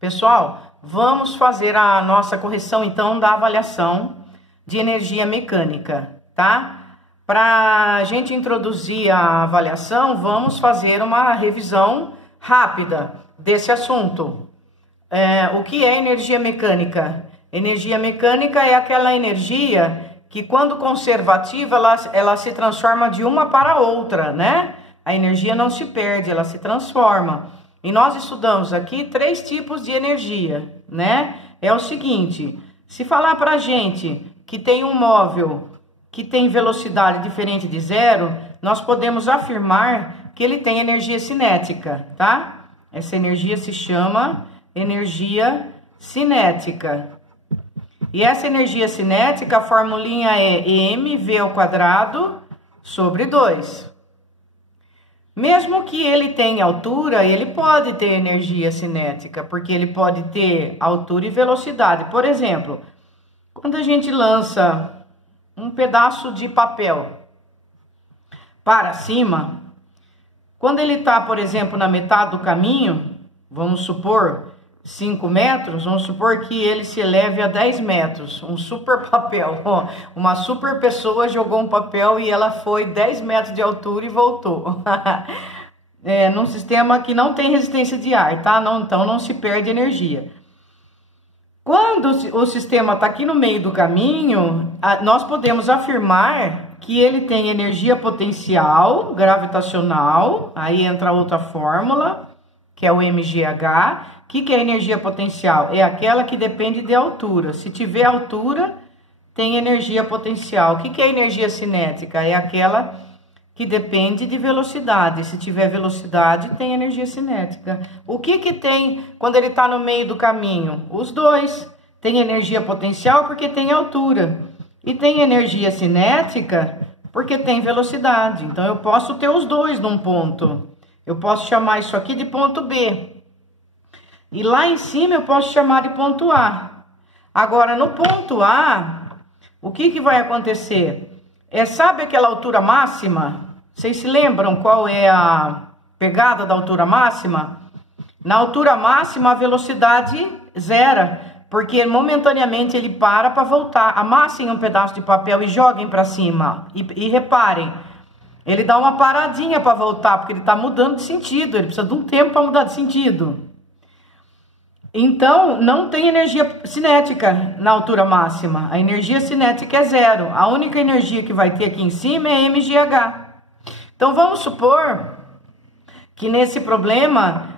Pessoal, vamos fazer a nossa correção então da avaliação de energia mecânica, tá? Para a gente introduzir a avaliação, vamos fazer uma revisão rápida desse assunto. O que é energia mecânica? Energia mecânica é aquela energia que, quando conservativa, ela se transforma de uma para outra, né? A energia não se perde, ela se transforma. E nós estudamos aqui 3 tipos de energia, né? É o seguinte, se falar pra gente que tem um móvel que tem velocidade diferente de zero, nós podemos afirmar que ele tem energia cinética, tá? Essa energia se chama energia cinética. E essa energia cinética, a formulinha é mv² sobre 2. Mesmo que ele tenha altura, ele pode ter energia cinética, porque ele pode ter altura e velocidade. Por exemplo, quando a gente lança um pedaço de papel para cima, quando ele está, por exemplo, na metade do caminho, vamos supor 5 metros, vamos supor que ele se eleve a 10 metros, um super papel. Uma super pessoa jogou um papel e ela foi 10 metros de altura e voltou. Num sistema que não tem resistência de ar, tá? Então não se perde energia. Quando o sistema está aqui no meio do caminho, nós podemos afirmar que ele tem energia potencial gravitacional, aí entra outra fórmula, que é o mgh. O que é energia potencial? É aquela que depende de altura. Se tiver altura, tem energia potencial. O que é energia cinética? É aquela que depende de velocidade. Se tiver velocidade, tem energia cinética. O que tem quando ele está no meio do caminho? Os dois. Tem energia potencial porque tem altura. E tem energia cinética porque tem velocidade. Então, eu posso ter os dois num ponto. Eu posso chamar isso aqui de ponto B. E lá em cima eu posso chamar de ponto A. Agora, no ponto A, o que vai acontecer? Sabe aquela altura máxima? Vocês se lembram qual é a pegada da altura máxima? Na altura máxima, a velocidade zera, porque momentaneamente ele para voltar. Amassem um pedaço de papel e joguem para cima. E reparem, ele dá uma paradinha para voltar, porque ele está mudando de sentido. Ele precisa de um tempo para mudar de sentido. Então, não tem energia cinética na altura máxima. A energia cinética é zero. A única energia que vai ter aqui em cima é mgh. Então, vamos supor que nesse problema,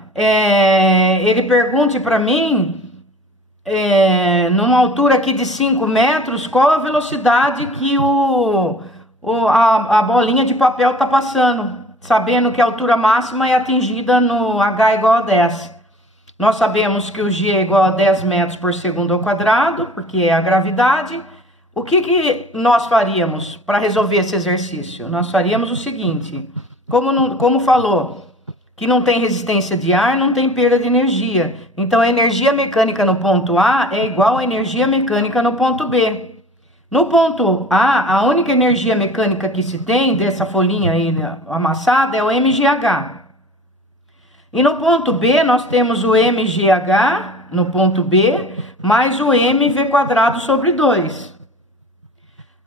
ele pergunte para mim, numa altura aqui de 5 metros, qual a velocidade que a bolinha de papel está passando, sabendo que a altura máxima é atingida no h igual a 10. Nós sabemos que o g é igual a 10 metros por segundo ao quadrado, porque é a gravidade. O que nós faríamos para resolver esse exercício? Nós faríamos o seguinte, como falou que não tem resistência de ar, não tem perda de energia. Então, a energia mecânica no ponto A é igual à energia mecânica no ponto B. No ponto A, a única energia mecânica que se tem dessa folhinha aí amassada é o mgh. E no ponto B, nós temos o mgh, no ponto B, mais o mv² sobre 2.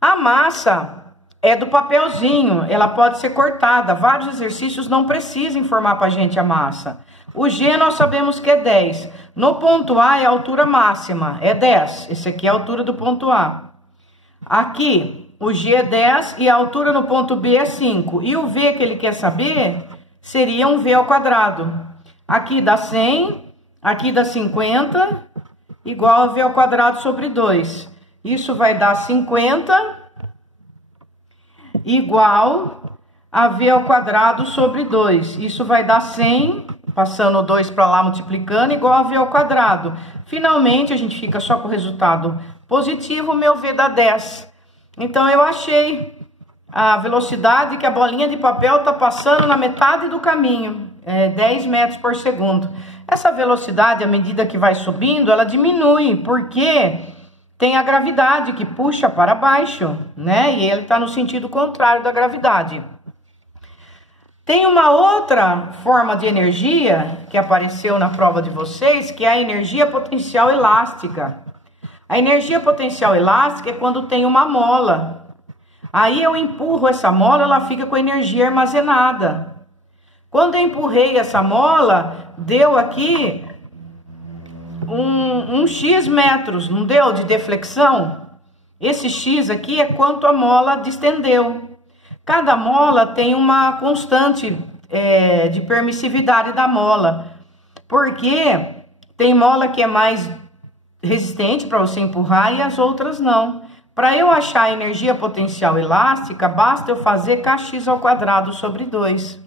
A massa é do papelzinho, ela pode ser cortada. Vários exercícios não precisam informar para a gente a massa. O G nós sabemos que é 10. No ponto A é a altura máxima, é 10. Esse aqui é a altura do ponto A. Aqui, o G é 10 e a altura no ponto B é 5. E o V que ele quer saber seria um v². Aqui dá 100, aqui dá 50, igual a v² sobre 2. Isso vai dar 50 igual a v² sobre 2. Isso vai dar 100, passando o 2 para lá, multiplicando, igual a v². Finalmente, a gente fica só com o resultado positivo, o meu v dá 10. Então, eu achei a velocidade que a bolinha de papel está passando na metade do caminho, 10 metros por segundo. Essa velocidade, à medida que vai subindo, ela diminui, porque tem a gravidade que puxa para baixo, né? E ele está no sentido contrário da gravidade. Tem uma outra forma de energia que apareceu na prova de vocês, que é a energia potencial elástica. A energia potencial elástica é quando tem uma mola. Aí eu empurro essa mola, ela fica com energia armazenada. Quando eu empurrei essa mola, deu aqui um X metros, não deu? De deflexão. Esse X aqui é quanto a mola distendeu. Cada mola tem uma constante de permissividade da mola. Porque tem mola que é mais resistente para você empurrar e as outras não. Para eu achar a energia potencial elástica, basta eu fazer kx² sobre 2.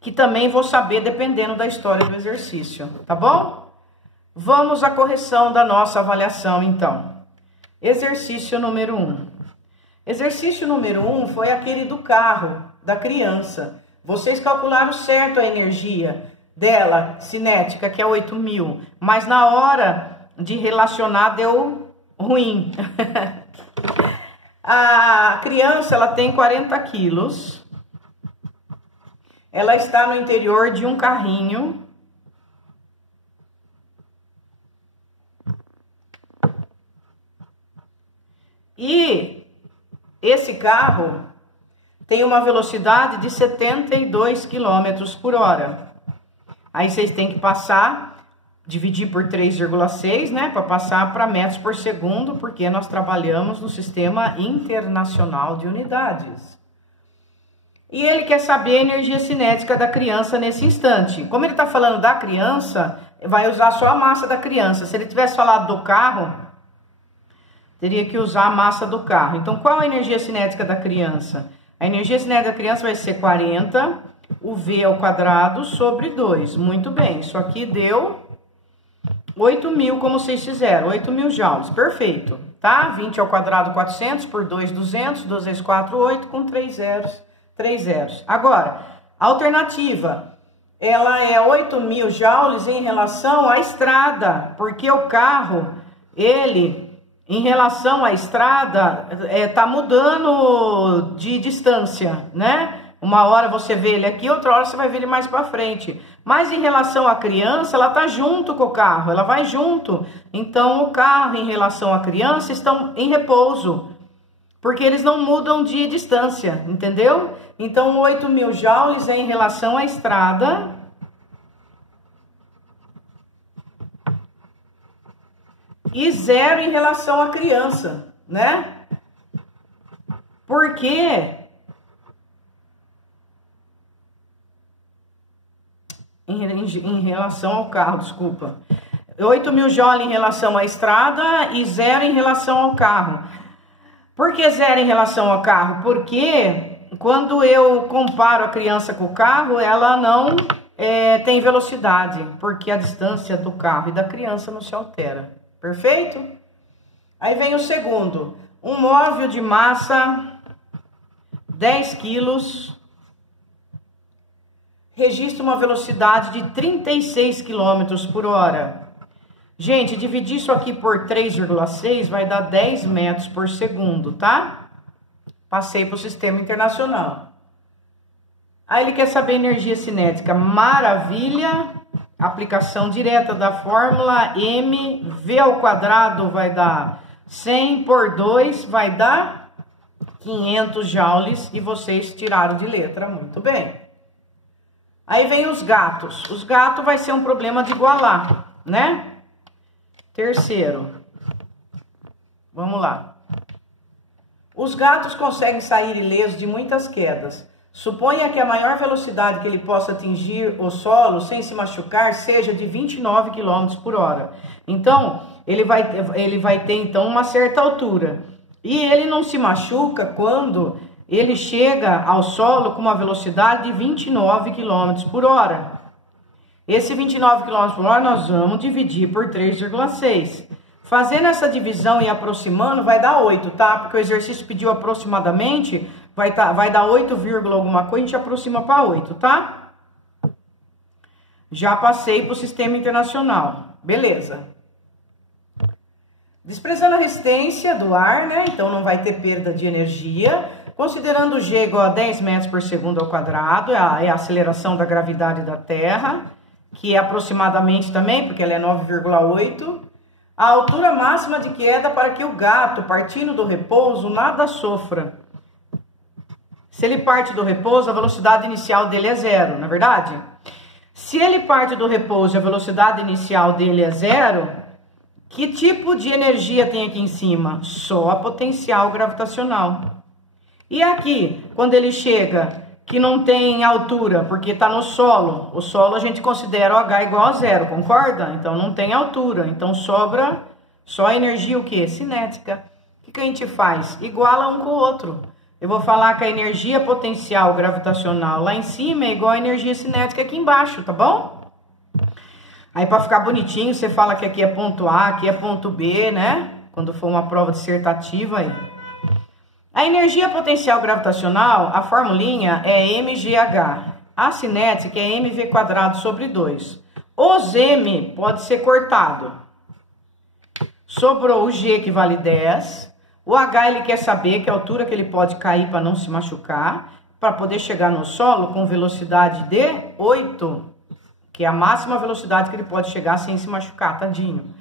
Que também vou saber dependendo da história do exercício, tá bom? Vamos à correção da nossa avaliação, então. Exercício número 1. Exercício número 1 foi aquele do carro, da criança. Vocês calcularam certo a energia dela, cinética, que é 8.000. Mas na hora de relacionar deu ruim. A criança, ela tem 40 quilos. Ela está no interior de um carrinho. E esse carro tem uma velocidade de 72 km por hora. Aí vocês têm que passar, dividir por 3,6, né? Para passar para metros por segundo, porque nós trabalhamos no Sistema Internacional de Unidades. E ele quer saber a energia cinética da criança nesse instante. Como ele está falando da criança, vai usar só a massa da criança. Se ele tivesse falado do carro, teria que usar a massa do carro. Então, qual a energia cinética da criança? A energia cinética da criança vai ser 40, o V² sobre 2. Muito bem, isso aqui deu 8.000, como vocês fizeram, 8.000 joules. Perfeito, tá? 20² 400 por 2, 200, 2 vezes 4, 8, com 3 zeros. Agora, a alternativa, ela é 8.000 joules em relação à estrada, porque o carro, ele... Em relação à estrada, tá mudando de distância, né? Uma hora você vê ele aqui, outra hora você vai ver ele mais para frente. Mas em relação à criança, ela tá junto com o carro, ela vai junto. Então, o carro em relação à criança estão em repouso, porque eles não mudam de distância, entendeu? Então, 8.000 joules é em relação à estrada. E 0 em relação à criança, né? Porque em relação ao carro, desculpa. 8.000 joules em relação à estrada e 0 em relação ao carro. Por que 0 em relação ao carro? Porque quando eu comparo a criança com o carro, ela não tem velocidade, porque a distância do carro e da criança não se altera. Perfeito? Aí vem o segundo. Um móvel de massa 10 quilos registra uma velocidade de 36 km por hora. Gente, dividir isso aqui por 3,6 vai dar 10 metros por segundo, tá? Passei para o Sistema Internacional. Aí ele quer saber energia cinética. Maravilha! Aplicação direta da fórmula mV² vai dar 100 por 2 vai dar 500 joules e vocês tiraram de letra, muito bem. Aí vem os gatos. Os gatos vai ser um problema de igualar, né? Terceiro. Vamos lá. Os gatos conseguem sair ilesos de muitas quedas. Suponha que a maior velocidade que ele possa atingir o solo sem se machucar seja de 29 km por hora. Então, ele vai ter então uma certa altura. E ele não se machuca quando ele chega ao solo com uma velocidade de 29 km por hora. Esse 29 km por hora nós vamos dividir por 3,6. Fazendo essa divisão e aproximando vai dar 8, tá? Porque o exercício pediu aproximadamente... Vai dar 8, alguma coisa, a gente aproxima para 8, tá? Já passei para o Sistema Internacional. Beleza. Desprezando a resistência do ar, né? Então, não vai ter perda de energia. Considerando G igual a 10 metros por segundo ao quadrado, é a aceleração da gravidade da Terra, que é aproximadamente também, porque ela é 9,8. A altura máxima de queda para que o gato, partindo do repouso, nada sofra. Se ele parte do repouso, a velocidade inicial dele é zero, não é verdade? Se ele parte do repouso e a velocidade inicial dele é zero, que tipo de energia tem aqui em cima? Só a potencial gravitacional. E aqui, quando ele chega, que não tem altura, porque está no solo. O solo a gente considera o H igual a zero, concorda? Então não tem altura, então sobra só a energia o quê? Cinética. O que a gente faz? Iguala um com o outro. Eu vou falar que a energia potencial gravitacional lá em cima é igual à energia cinética aqui embaixo, tá bom? Aí para ficar bonitinho, você fala que aqui é ponto A, aqui é ponto B, né? Quando for uma prova dissertativa aí. A energia potencial gravitacional, a formulinha é mgh. A cinética é mv² sobre 2. Os m pode ser cortado. Sobrou o g, que vale 10. O h ele quer saber que altura que ele pode cair para não se machucar, para poder chegar no solo com velocidade de 8, que é a máxima velocidade que ele pode chegar sem se machucar, tadinho.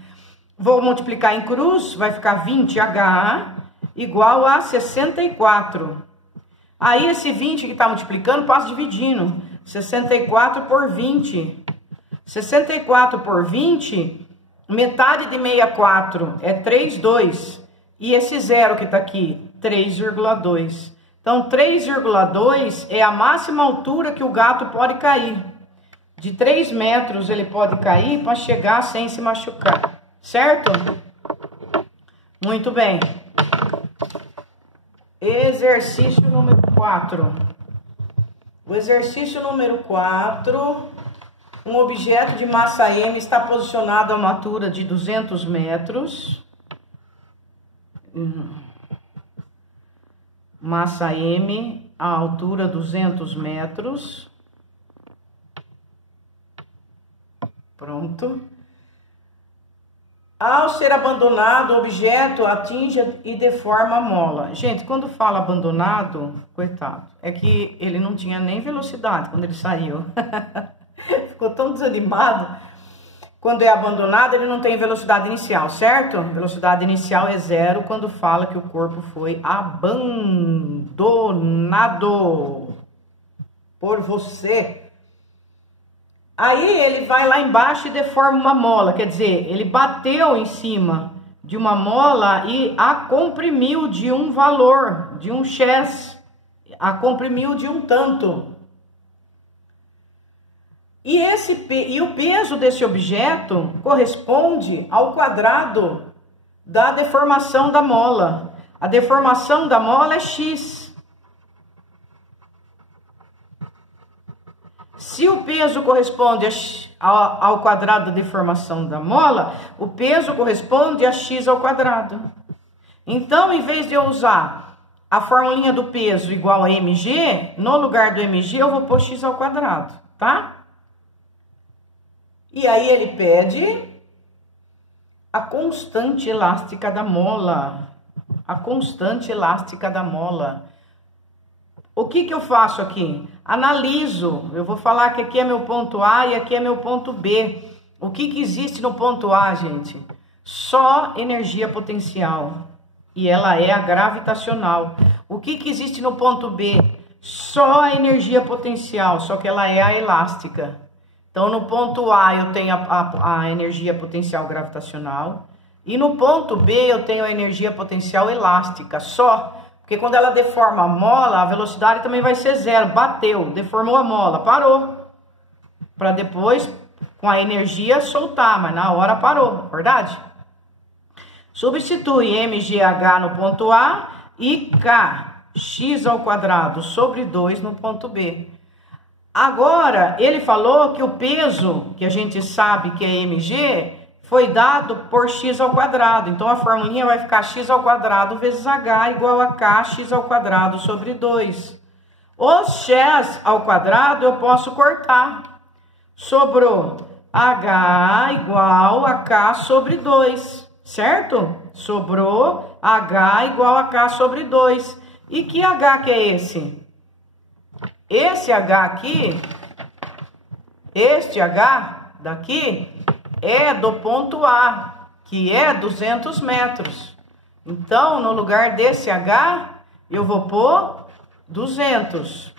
Vou multiplicar em cruz, vai ficar 20h igual a 64. Aí esse 20 que está multiplicando, passa dividindo. 64 por 20. 64 por 20, metade de 64 é 3,2. E esse zero que está aqui, 3,2. Então, 3,2 é a máxima altura que o gato pode cair. De 3 metros ele pode cair para chegar sem se machucar. Certo? Muito bem. Exercício número 4. O exercício número 4. Um objeto de massa M está posicionado a uma altura de 200 metros. Massa M, a altura 200 metros. Pronto. Ao ser abandonado, o objeto atinge e deforma a mola. Gente, quando fala abandonado, coitado, é que ele não tinha nem velocidade quando ele saiu. Ficou tão desanimado. Quando é abandonado, ele não tem velocidade inicial, certo? Velocidade inicial é zero quando fala que o corpo foi abandonado por você. Aí ele vai lá embaixo e deforma uma mola, quer dizer, ele bateu em cima de uma mola e a comprimiu de um valor, de um x, a comprimiu de um tanto. E o peso desse objeto corresponde ao quadrado da deformação da mola. A deformação da mola é x. Se o peso corresponde ao quadrado da deformação da mola, o peso corresponde a x ao quadrado. Então, em vez de eu usar a formulinha do peso igual a mg, no lugar do mg eu vou pôr x ao quadrado, tá? E aí ele pede a constante elástica da mola. A constante elástica da mola. O que eu faço aqui? Analiso. Eu vou falar que aqui é meu ponto A e aqui é meu ponto B. O que existe no ponto A, gente? Só energia potencial. E ela é a gravitacional. O que existe no ponto B? Só a energia potencial, só que ela é a elástica. Então, no ponto A eu tenho a energia potencial gravitacional. E no ponto B eu tenho a energia potencial elástica, só. Porque quando ela deforma a mola, a velocidade também vai ser zero. Bateu, deformou a mola, parou. Para depois, com a energia, soltar, mas na hora parou, verdade? Substitui mgh no ponto A e k, x ao quadrado sobre 2 no ponto B. Agora, ele falou que o peso, que a gente sabe que é mg, foi dado por x ao quadrado. Então, a formulinha vai ficar x ao quadrado vezes h igual a k, x ao quadrado sobre 2. Os x ao quadrado eu posso cortar. Sobrou h igual a k sobre 2, certo? Sobrou h igual a k sobre 2. E que H que é esse? Esse H aqui, este H daqui, é do ponto A, que é 200 metros. Então, no lugar desse H, eu vou pôr 200.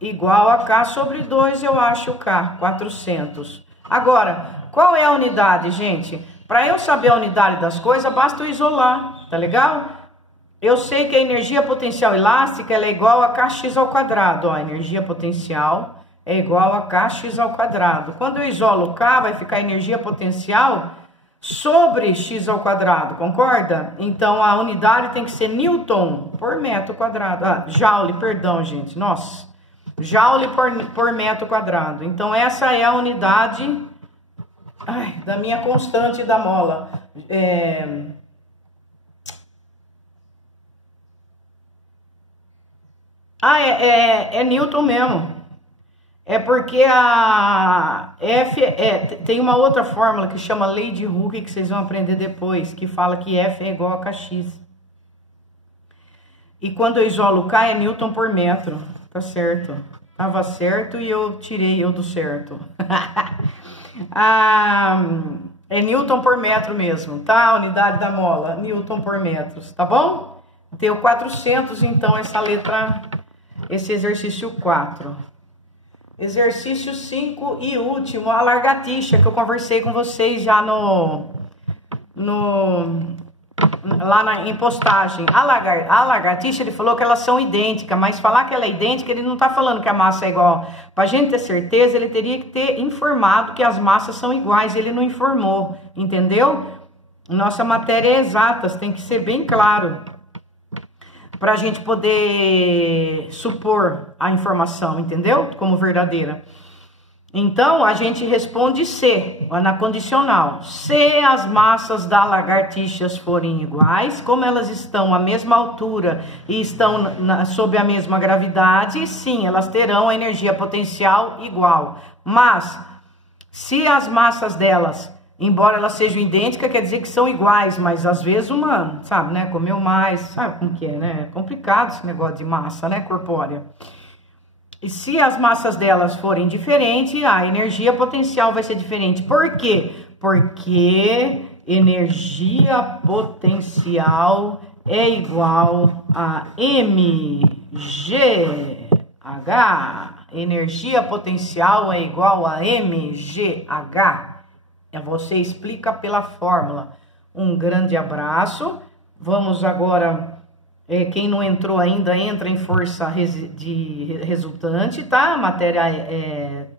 Igual a K sobre 2, eu acho K, 400. Agora, qual é a unidade, gente? Para eu saber a unidade das coisas, basta eu isolar, tá legal? Eu sei que a energia potencial elástica ela é igual a Kx ao quadrado. Ó, a energia potencial é igual a Kx ao quadrado. Quando eu isolo K, vai ficar energia potencial sobre x ao quadrado, concorda? Então, a unidade tem que ser Newton por metro quadrado. Ah, Joule, perdão, gente. Nossa. Joule por metro quadrado. Então, essa é a unidade da minha constante da mola. É Newton mesmo. É porque a F tem uma outra fórmula que chama lei de Hooke, que vocês vão aprender depois, que fala que F é igual a Kx. E quando eu isolo K é Newton por metro. Tá certo. Tava certo e eu tirei eu do certo. É Newton por metro mesmo, tá? A unidade da mola, Newton por metros, tá bom? Deu 400, então, essa letra, esse exercício 4. Exercício 5 e último, a lagartixa, que eu conversei com vocês já em postagem. A lagartixa, ele falou que elas são idênticas, mas falar que ela é idêntica, ele não tá falando que a massa é igual. Pra gente ter certeza, ele teria que ter informado que as massas são iguais, ele não informou, entendeu? Nossa matéria é exatas, tem que ser bem claro, pra gente poder supor a informação, entendeu? Como verdadeira. Então, a gente responde C, na condicional. Se as massas das lagartixas forem iguais, como elas estão à mesma altura e estão sob a mesma gravidade, sim, elas terão a energia potencial igual. Mas, se as massas delas, embora elas sejam idênticas, quer dizer que são iguais, mas às vezes uma, sabe, né, comeu mais, sabe como que é, né? É complicado esse negócio de massa, né, corpórea. E se as massas delas forem diferentes, a energia potencial vai ser diferente. Por quê? Porque energia potencial é igual a mgh. Energia potencial é igual a mgh. Você explica pela fórmula. Um grande abraço. Vamos agora... quem não entrou ainda, entra em força de resultante, tá? A matéria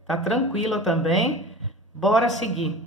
tá tranquila também. Bora seguir.